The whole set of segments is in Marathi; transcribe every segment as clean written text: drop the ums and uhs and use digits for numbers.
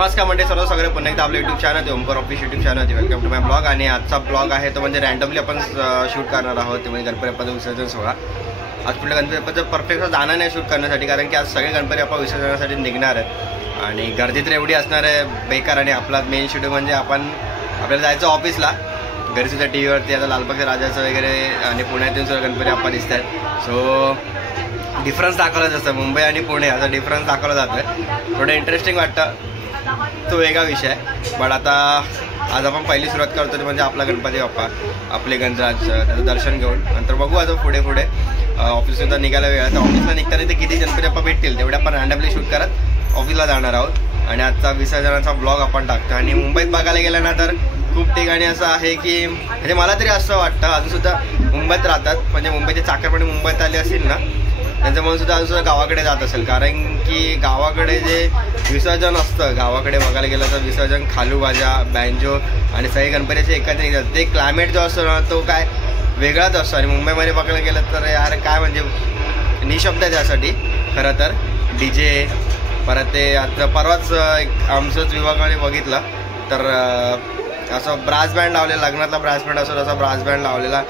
नमस्कार मंडळी, सर्व सगळे पुन्हा एकदा आपल्या YouTube channel Omkar office YouTube channel welcome to my blog. आणि आजचा ब्लॉग आहे तो म्हणजे रँडमली आपण शूट करणार आहोत, ते म्हणजे गणपती बाप्पाचं विसर्जन सोहळा। आज पुढे गणपती बाप्पाचं परफेक्ट जाणं नाही शूट करण्यासाठी, कारण की आज सगळे गणपती बाप्पा विसर्जनासाठी निघणार आहेत आणि गर्दी तर एवढी असणार आहे बेकार। आणि आपला मेन शेड्यूल म्हणजे आपल्याला जायचं ऑफिसला, घरी सुद्धा टी व्हीवरती आता लालबागच्या राजाचं वगैरे आणि पुण्यातून सुद्धा गणपती बाप्पा दिसत आहेत। सो डिफरन्स दाखवला जातं, मुंबई आणि पुणे याचा डिफरन्स दाखवला जातो आहे। थोडं इंटरेस्टिंग वाटतं, तो वेगळा विषय आहे। पण आता आज आपण पहिली सुरुवात करतो ते म्हणजे आपला गणपती बाप्पा, आपले गणराज, त्याचं दर्शन घेऊन नंतर बघू आता पुढे ऑफिससुद्धा निघायला वेळ आहे। तर ऑफिसला निघताना ते किती गणपती बाप्पा भेटतील तेवढे आपण रँडमली शूट करत ऑफिसला जाणार आहोत। आणि आजचा विसर्जनाचा ब्लॉग आपण टाकतो। आणि मुंबईत बघायला गेलं ना तर खूप ठिकाणी असं आहे की म्हणजे मला तरी असं वाटतं अजूनसुद्धा मुंबईत राहतात, म्हणजे मुंबईचे चाकरपणी मुंबईत आले असतील ना त्यांचं म्हणून सुद्धा अजून गावाकडे जात असेल, कारण की गावाकडे जे विसर्जन असतं, गावाकडे बघायला गेलं तर विसर्जन खालूबाजा, बँजो आणि सगळे गणपतीचे एकत्र येतात, ते क्लायमेट जो असतो ना तो काय वेगळाच असतो। आणि मुंबईमध्ये बघायला गेलं तर यार काय म्हणजे निशब्द आहे त्यासाठी खरं तर। DJ परत ते आता परवाच एक आमचंच विभागाने बघितलं तर असं ब्रास बँड लावलेला, लग्नातला ब्रास बँड असतो तसा ब्रास बँड लावलेला,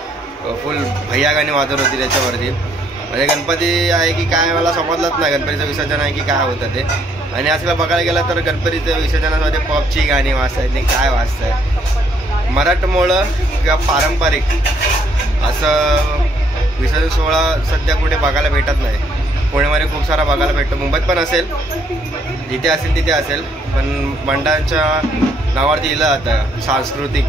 फुल भैया गाणी वाजत होती त्याच्यावरती। म्हणजे गणपती आहे की काय मला समजलंच नाही, गणपतीचं विसर्जन आहे की काय होतं ते। आणि आजकाल बघायला गेलं तर गणपतीच्या विसर्जनामध्ये पबची गाणी वाजतायत, ते काय वाजतंय मराठमोळं किंवा पारंपरिक असं विसर्जन सोहळा सध्या कुठे बघायला भेटत नाही। पुण्यामध्ये खूप सारा बघायला भेटतो, मुंबईत पण असेल, जिथे असेल तिथे असेल, पण मंडळांच्या नावावरती लिहिलं जातं सांस्कृतिक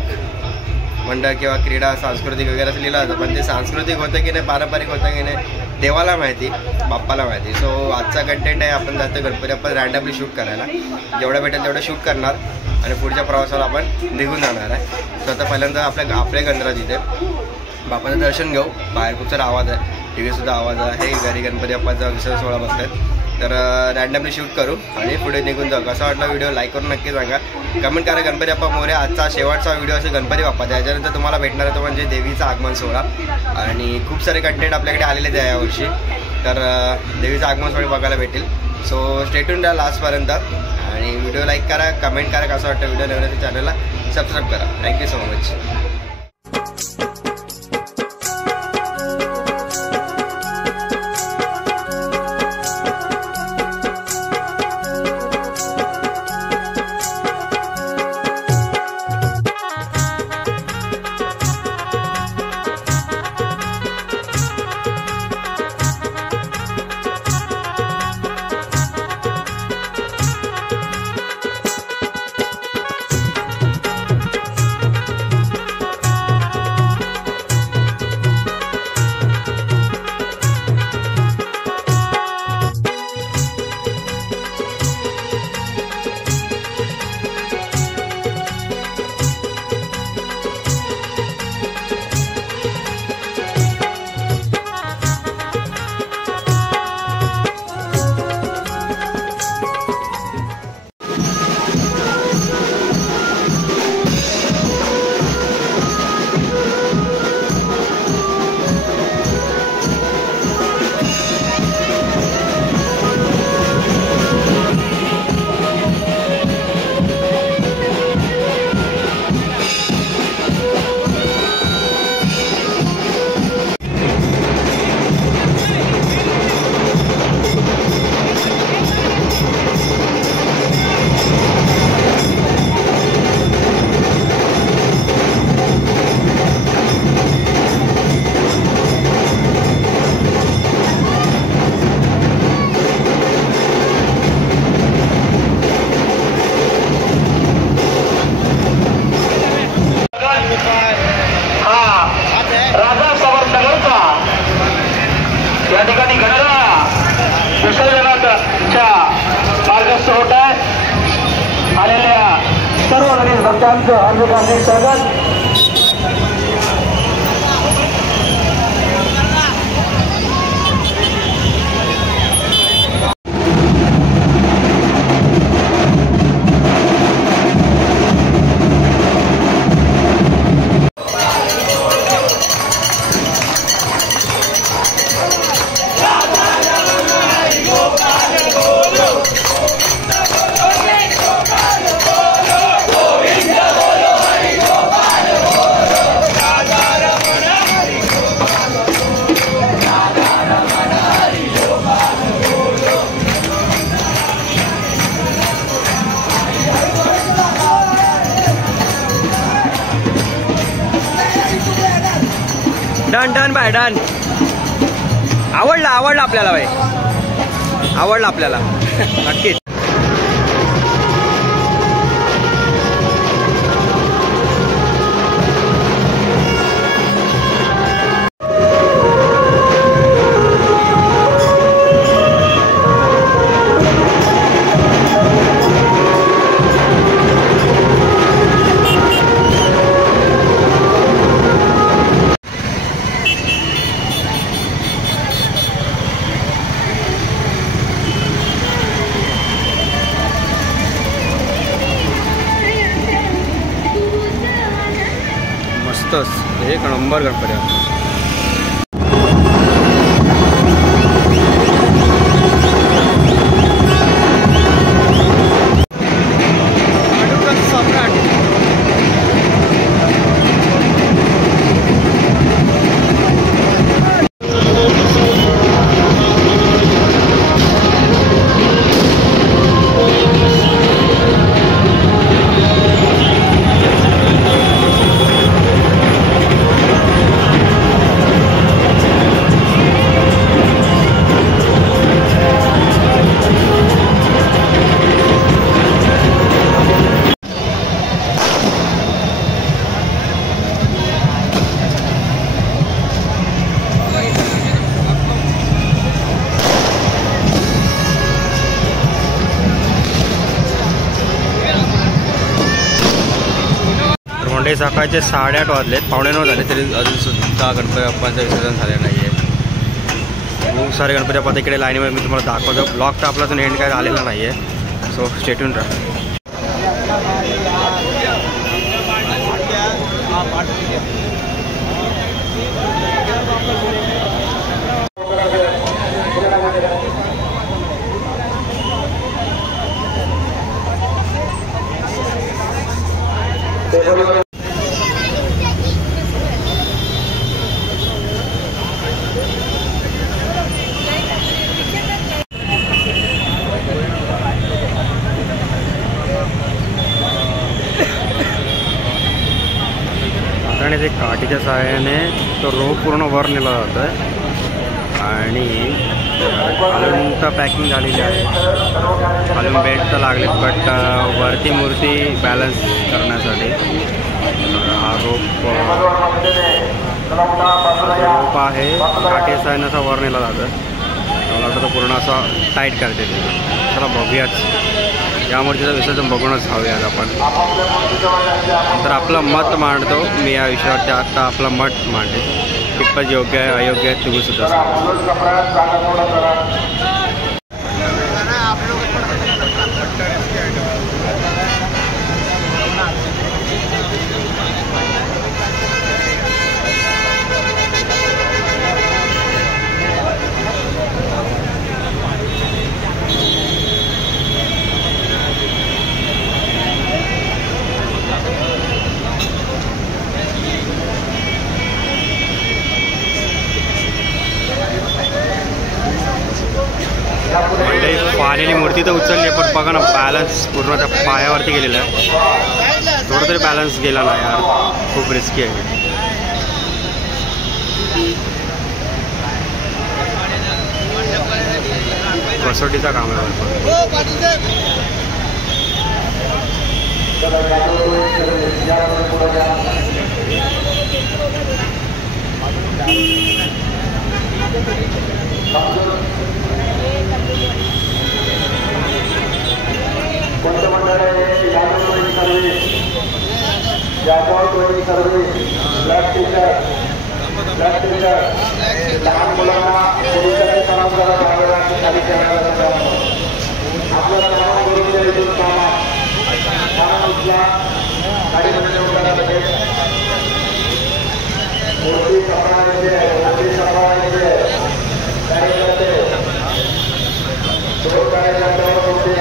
मंडळ किंवा क्रीडा सांस्कृतिक वगैरे असं लिहिलं जातं, पण ते सांस्कृतिक होतं की नाही पारंपरिक होतं की नाही देवाला माहिती, बाप्पाला माहिती। सो आजचा कंटेंट आहे आपण जातो गणपती आपण रँडमली शूट करायला, जेवढं भेटेल तेवढं शूट करणार आणि पुढच्या प्रवासाला आपण निघून जाणार आहे। सो आता पहिल्यांदा आपले गणराज इथे बाप्पाचं दर्शन घेऊ। बाहेर खूप सारा आवाज आहे, टीव्हीसुद्धा आवाज आहे, घरी गणपती बाप्पाचा विसर्जन सोहळा बघतात, तर रँडमली शूट करू आणि पुढे निघून जाऊ। कसा वाटला व्हिडिओ लाईक करून नक्की सांगा, कमेंट करा। गणपती बाप्पा मोरया। आजचा शेवटचा व्हिडिओ असेल गणपती बाप्पा, त्याच्यानंतर तुम्हाला भेटणार आहे तो म्हणजे देवीचा आगमन सोहळा। आणि खूप सारे कंटेंट आपल्याकडे आलेले आहे यावर्षी, तर देवीचा आगमन सोहळा बघायला भेटेल। सो स्टे ट्यून्ड राहा लास्टपर्यंत आणि व्हिडिओ लाईक करा, कमेंट करा, कसं वाटतं व्हिडिओ नवीन चॅनलला सबस्क्राईब करा। Thank you so much. या ठिकाणी गणराज विसर्जनाच्या मार्गस्थ होत आहे। आलेल्या सर्व गणेश भक्तांचं हार्दिक स्वागत। Done done by done. आवडला आपल्याला बाई, आवडला आपल्याला नक्कीच. एक नंबर गणपती आहे. सकाळचे 8:30 वाजलेत, 8:45 झाले तरी अजून सुद्धा गणपती बाप्पांचं विसर्जन झालेलं नाही आहे. खूप सारे गणपती बाप्पा इकडे लाईनीमध्ये मी तुम्हाला दाखवतो. ब्लॉग तर आपला अजून एंड काय झालेला नाही आहे, सो स्टे ट्यून राहा. आणि ते काठीच्या सहाय्याने तो रोप पूर्ण वर नेला जातो आहे आणि खालून तर पॅकिंग झालेली आहे. खालून बेड तर लागलेत, बट वरती मूर्ती बॅलन्स करण्यासाठी हा रोप आहे. काठीच्या सहाय्याने असा वर नेला जातं. मला वाटतं तो पूर्ण असा टाईट करते ते. चला बघूयाच, या मूर्तीचं विसर्जन बघूनच हवूयात आपण. तर आपलं मत मांडतो मी या विषयावरती. आत्ता आपला मत मांडे, कितपत योग्य आहे अयोग्य आहे तुम्ही सुद्धा पाहिलेली मूर्ती तर उचलली, पण बघा ना बॅलन्स पूर्ण त्या पायावरती गेलेला आहे. थोडं तरी बॅलन्स गेला ना यार, खूप रिस्की आहे. कसोटीचा काम आहे. लहान मुलांना पोलिसांनी सराव करायला आपल्या गाडीमध्ये मूर्ती सांभाळायची गाडी करते दोन गाड्या मूर्ती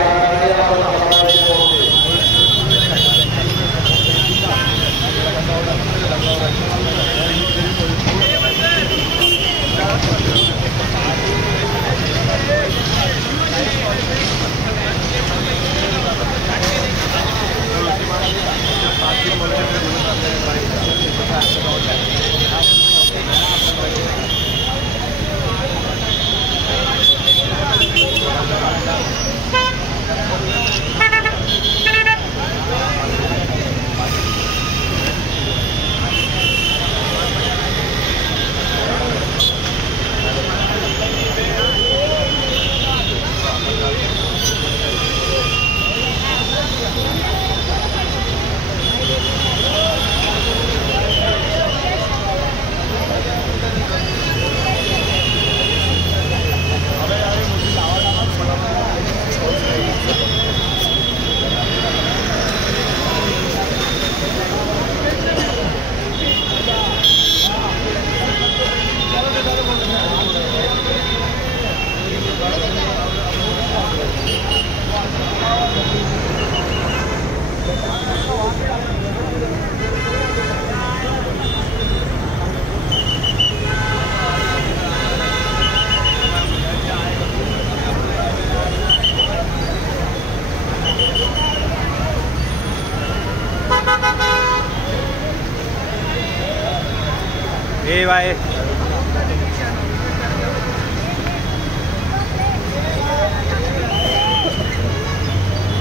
हे बाय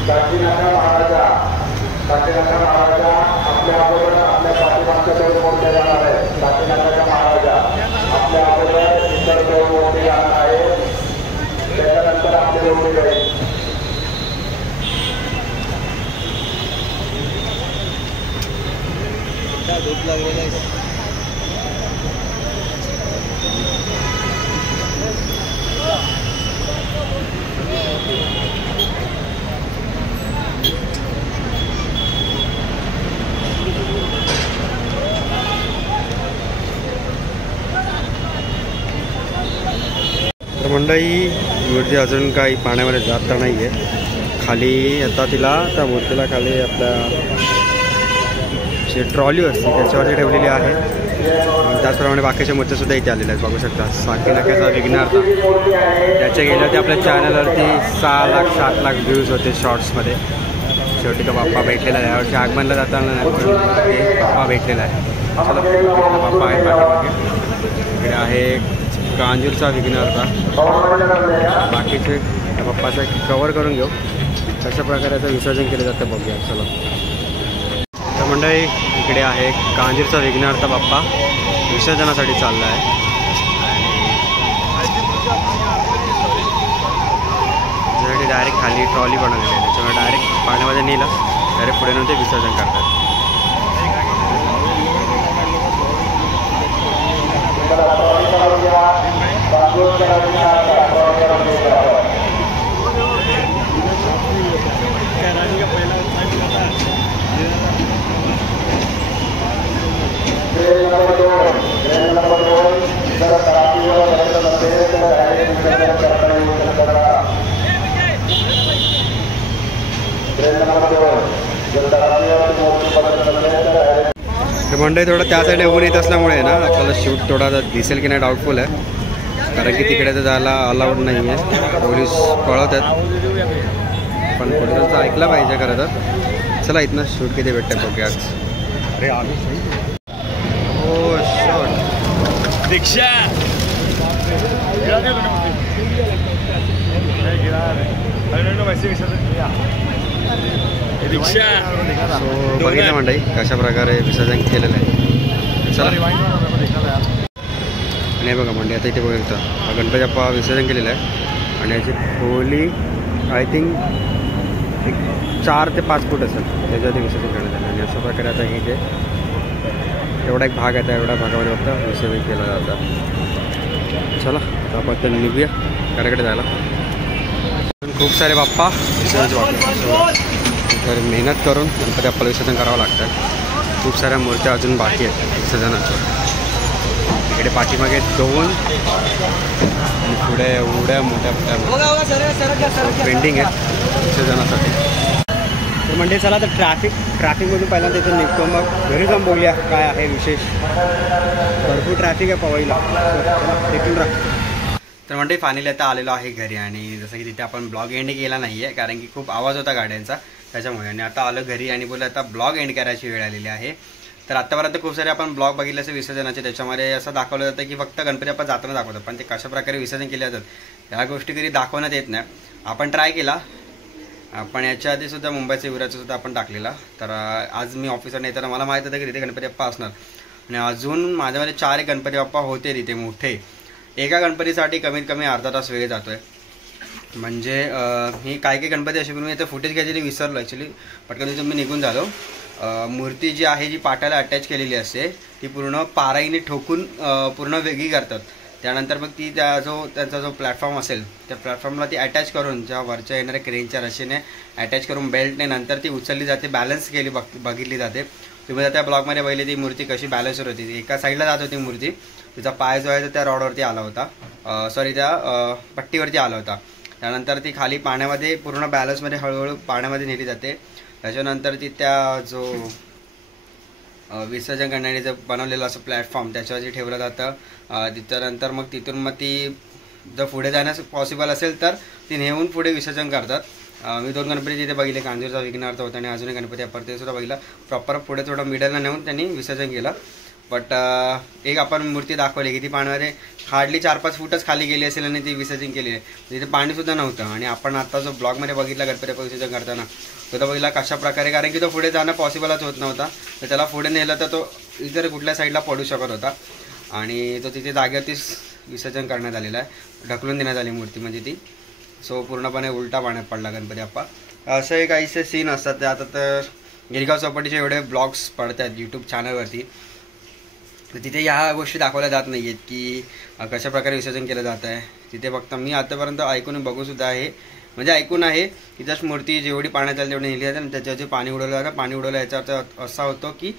काशीनाथ महाराजा आपल्या अगोदर आपल्या पाठीमागच्या दोन मूर्त्या जाणार आहेत. काशीनाथाच्या महाराजा आपल्या अगोदर इतर दोन मूर्ती जाणार आहेत. त्याच्यानंतर आपली मूर्ती जाईल. तर मंडळी मूर्ती अजून काही पाण्यामध्ये जात नाही आहे. खाली आता तिला त्या मूर्तीला खाली आपल्या जे ट्रॉली असते त्याच्यावरती ठेवलेली आहे. त्याचप्रमाणे बाकीच्या मूर्त्यासुद्धा इथे आलेल्या आहेत. बघू शकता. साकीनाक्याचा विघ्नार्थ त्याच्या गेल्या ते आपल्या चॅनलवरती 6 लाख 7 लाख व्ह्यूज होते शॉर्ट्समध्ये. शेवटी तो बाप्पा भेटलेला आहे. यावर्षी आगमनला जाताना बाप्पा भेटलेला आहे. चला बाप्पा आहे पाठीमागे. इकडे आहे कांजूरचा विघ्नार्थ. बाकीचे बाप्पाचा कवर करून घेऊ. कशा प्रकारे याचं विसर्जन केलं जातं बघूया. चला तर मंडळी इकडे आहे कांजूरचा विघ्नार्थ बाप्पा विसर्जनासाठी चालला आहे. आणि डायरेक्ट खाली ट्रॉली बनवलेली आहे. त्याच्यामुळे डायरेक्ट पाण्यामध्ये नेलं डायरेक्ट पुढे नेऊन ते विसर्जन करतात. मंडळी थोडं त्या साईडला ऊन येत असल्यामुळे ना आपल्याला शूट थोडा दिसेल की नाही डाऊटफुल आहे. कारण की तिकडे तर जायला अलाउड नाही आहे. पोलीस पळवतात. पण पोलिसांचं ऐकलं पाहिजे खरं तर. चला इथनं शूट किती भेटते बघूया. हो शॉट दीक्षा बघितलं मंडळी कशा प्रकारे विसर्जन केलेलं आहे. चला आणि बघा मंडळी आता इथे बघितलं हा गणपती बाप्पा विसर्जन केलेलं आहे. आणि याची खोली आय थिंक 4 ते 5 फूट असेल त्याच्यावरती विसर्जन करण्यात आलं. आणि अशा प्रकारे आता इथे एवढा एक भाग आहे त्या एवढ्या भागामध्ये फक्त विसर्जन केलं जातं. चला आता आपण तर निघूया घराकडे जायला. खूप सारे बाप्पा विसर्जन बाप्पा तर मेहनत करून गणपती बाप्पाला विसर्जन करावं लागतं. खूप साऱ्या मूर्त्या अजून बाकी आहेत विसर्जनाच्या. इकडे पाठीमागे 2 आणि पुढे एवढ्या मोठ्या पेंडिंग आहेत विसर्जनासाठी. तर म्हणजे चला तर ट्रॅफिकमधून पहिल्यांदा तिथून निघतो. मग घरी जाऊन बोलूया काय आहे विशेष. भरपूर ट्रॅफिक आहे पवईला तिथून राहा. तर म्हणजे फायनली आता आलेलो आहे घरी. आणि जसं की तिथे आपण ब्लॉग एंड केला नाही आहे कारण की खूप आवाज होता गाड्यांचा त्याच्यामुळे. आणि आता आलो घरी आणि बोललं आता ब्लॉग एंड करायची वेळ आलेली आहे. तर आत्तापर्यंत खूप सारे आपण ब्लॉग बघितले असे विसर्जनाचे. त्याच्यामध्ये असं दाखवलं जातं की फक्त गणपती बाप्पा जाताना दाखवतात. पण ते कशा प्रकारे विसर्जन केले जातात ह्या गोष्टी कधी दाखवण्यात येत नाही. आपण ट्राय केला. पण याच्या आधीसुद्धा मुंबईच्या युवराजसुद्धा आपण टाकलेला. तर आज मी ऑफिसवर येताना मला माहीत होतं की तिथे गणपती बाप्पा असणार. आणि अजून माझ्यामध्ये 4 गणपती बाप्पा होते तिथे मोठे. एका गणपतीसाठी कमीत कमी अर्धा तास वेळ जातो आहे. म्हणजे मी काही गणपती असे मी इथे फुटेज घ्यायची विसरलो ॲक्च्युली. पटकन तिथून मी निघून झालो. मूर्ती जी आहे जी पाटाला अटॅच केलेली असते ती पूर्ण पाराईने ठोकून पूर्ण वेगळी करतात. त्यानंतर मग ती त्यांचा जो प्लॅटफॉर्म असेल त्या प्लॅटफॉर्मला ती अटॅच करून ज्या वरच्या येणाऱ्या क्रेनच्या रशीने अटॅच करून बेल्टने नंतर ती उचलली जाते. बॅलन्स केली बघितली जाते. तुम्ही त्या ब्लॉगमध्ये पहिले ती मूर्ती कशी बॅलन्सवर होती. एका साईडला जात होती मूर्ती. तिचा पाय जो आहे तो त्या रॉडवरती आला होता. सॉरी त्या पट्टीवरती आला होता. त्यानंतर ती खाली पाण्यामध्ये पूर्ण बॅलन्समध्ये हळूहळू पाण्यामध्ये नेली जाते. त्याच्यानंतर ती त्या जो विसर्जन करण्याने जर बनवलेलं असं प्लॅटफॉर्म त्याच्यावरती ठेवलं जातं. त्याच्यानंतर मग तिथून मग ती जर पुढे जाण्यास पॉसिबल असेल तर ती नेऊन पुढे विसर्जन करतात. मी 2 गणपती तिथे बघितले. कांजूरचा विघ्नार्थ होता आणि अजून एक गणपती आपण ते सुद्धा बघितला. प्रॉपर पुढे थोडं मिडलला नेऊन त्यांनी विसर्जन केलं. बट एक आपण मूर्ती दाखवली की ती पाण्यामध्ये हार्डली 4-5 फूटच खाली गेली असेल आणि ती विसर्जन केली आहे. तिथे पाणीसुद्धा नव्हतं. आणि आपण आता जो ब्लॉगमध्ये बघितला गणपती विसर्जन करताना तो बघितला कशा प्रकारे, कारण की तो पुढे जाणं पॉसिबलच होत नव्हता. तर त्याला पुढे नेलं तर तो इतर कुठल्या साईडला पडू शकत होता आणि तो तिथे जागेवरतीच विसर्जन करण्यात आलेला आहे. ढकलून देण्यात आली मूर्ती म्हणजे ती. सो पूर्णपणे उलटा पाण्यात पडला गणपती बाप्पा. असे काहीसे सीन असतात ते. आता तर गिरगाव चौपाटीचे एवढे ब्लॉग्स पडतात यूट्यूब चॅनलवरती, तर तिथे ह्या गोष्टी दाखवल्या जात नाही आहेत की कशा प्रकारे विसर्जन केलं जात आहे. तिथे फक्त मी आतापर्यंत ऐकून बघूसुद्धा आहे, म्हणजे ऐकून आहे की जस्ट मूर्ती जेवढी पाण्यात जाईल तेवढी नेली जाते आणि त्याच्यावर जे पाणी उडवलं जातं, पाणी उडवलं याचा अर्थ असा होतो की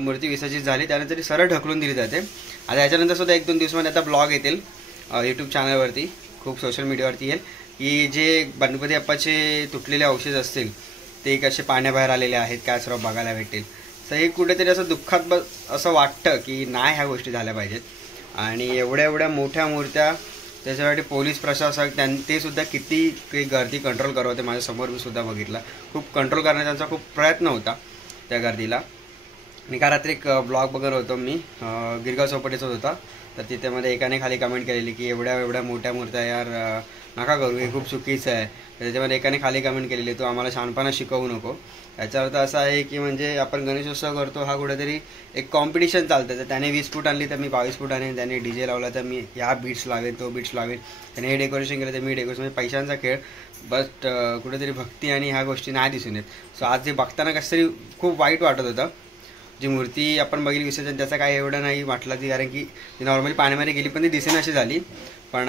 मूर्ती विसर्जित झाली, त्यानंतर ती सरळ ढकलून दिली जाते. आता याच्यानंतर सुद्धा 1-2 दिवसामध्ये आता ब्लॉग येतील यूट्यूब चॅनलवरती, खूप सोशल मीडियावरती येईल की जे गणपती बाप्पाचे तुटलेले अवशेष असतील ते कसे पाण्याबाहेर आलेले आहेत काय सर्व बघायला भेटेल. तर हे कुठेतरी असं दुःखात असं वाटतं की नाही ह्या गोष्टी झाल्या पाहिजेत. आणि एवढ्या मोठ्या मूर्त्या, त्याच्यासाठी पोलीस प्रशासक ते सुद्धा किती गर्दी कंट्रोल करत होते. माझ्यासमोर मी सुद्धा बघितलं, खूप कंट्रोल करण्याचा त्यांचा खूप प्रयत्न होता त्या गर्दीला. मी का रात्री एक ब्लॉग बघत होतो मी, गिरगाव चौपाटीचाच होता. तर तिथे मध्ये एकाने खाली कमेंट केलेली की एवढ्या मोठ्या मूर्त्या यार नका करू, हे खूप चुकीचं आहे. त्याच्यामध्ये एकाने खाली कमेंट केलेली तू आम्हाला शहाणपणा शिकवू नको. याचा अर्थ असा आहे की म्हणजे आपण गणेशोत्सव करतो हा कुठेतरी एक कॉम्पिटिशन चालतं. तर त्याने 20 फूट आणली तर मी 22 फूट आणेन, त्याने DJ लावला तर मी ह्या बीट्स लावेन, तो बीट्स लावेन, त्याने हे डेकोरेशन केलं तर मी डेकोरेशन, म्हणजे पैशांचा खेळ. बट कुठेतरी भक्ती आणि ह्या गोष्टी नाही दिसून येत. सो आज जे बघताना कसं तरी खूप वाईट वाटत होतं. जी मूर्ती आपण बघितली विसर्जन त्याचा काय एवढं नाही वाटलं ती, कारण की ती नॉर्मली पाण्यामध्ये गेली पण ती दिसेन अशी झाली. पण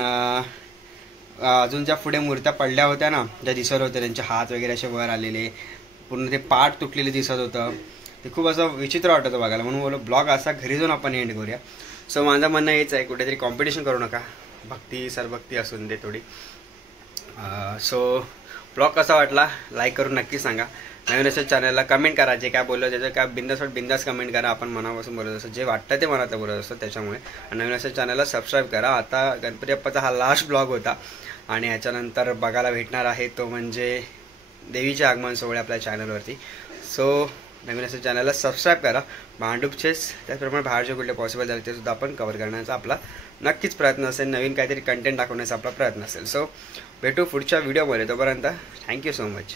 अजून ज्या पुढे मूर्त्या पडल्या होत्या ना, ज्या दिसत होत्या त्यांचे हात वगैरे असे वर आलेले, पूर्ण ते पाठ तुटलेले दिसत होतं, ते खूप असं विचित्र वाटत होतं बघायला. म्हणून बोलो ब्लॉग असा घरी जाऊन आपण एंड करूया. सो माझं म्हणणं हेच आहे, कुठेतरी कॉम्पिटिशन करू नका, भक्ती सरभक्ती असून दे थोडी. सो ब्लॉग कसा वाटला लाईक करून नक्की सांगा. नवीन असेल चॅनलला कमेंट करा, जे काय बोललं त्याचं काय बिंदास कमेंट करा. आपण मनापासून बोलत असतो, जे वाटतं ते मनातलं बोलत असतं त्याच्यामुळे. नवीन असेल चॅनलला सबस्क्राईब करा. आता गणपती बाप्पाचा हा लास्ट ब्लॉग होता आणि ह्याच्यानंतर बघायला भेटणार आहे तो म्हणजे देवीचे आगमन सोहळे आपल्या चॅनलवरती. सो नवीन असेल चॅनलला सबस्क्राईब करा. भांडूपचेच त्याचप्रमाणे बाहेरचे कुठले पॉसिबल झाले ते सुद्धा आपण कव्हर करण्याचा आपला नक्कीच प्रयत्न असेल, नवीन काहीतरी कंटेंट दाखवण्याचा आपला प्रयत्न असेल. सो भेटू पुढच्या व्हिडिओमध्ये, तोपर्यंत थँक्यू सो मच.